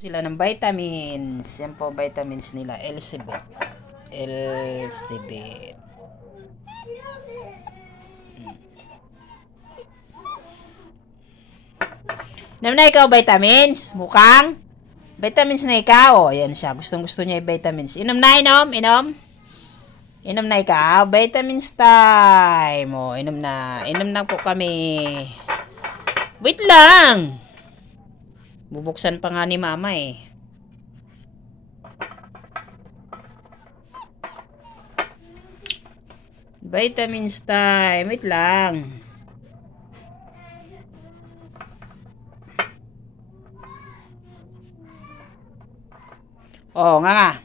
Sila ng vitamins. Yan po vitamins nila. Elizabeth. Elizabeth. Inom na ikaw vitamins? Mukhang? Vitamins na ikaw. O, yan siya. Gustong gusto niya yung vitamins. Inom na, inom. Inom. Inom na ikaw. Vitamins time. O, inom na. Inom na po kami. Wait lang. Bubuksan pa nga ni mama eh. Vitamins time. Wait lang. Oo, nga.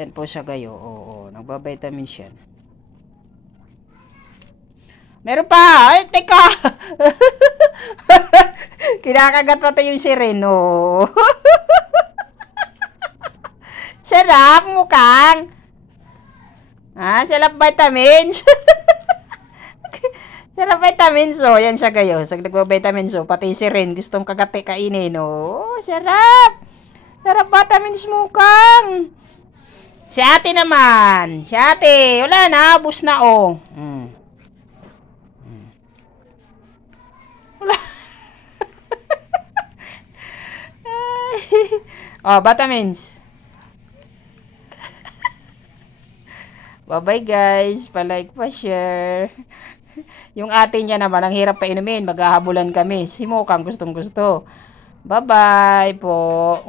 Yan po siya gayo. Oo, nagbabitamins yan. Meron pa. Ay, teka. Kinakagat pati yung sireno. Sarap mukhang. Sarap vitamins. Sarap vitamins. O, yan siya gayo. Sa nagbabitamins o. Pati si Ren gustong kagati kainin. O, sarap. Sarap vitamins mukhang. Si ate naman. Si ate. Wala na. Ubus na o. Wala. Vitamins. Bye-bye guys. Pa-like, pa-share. Yung ate niya naman, ang hirap pa inumin. Maghahabulan kami. Si Mukhang gustong gusto. Bye-bye po.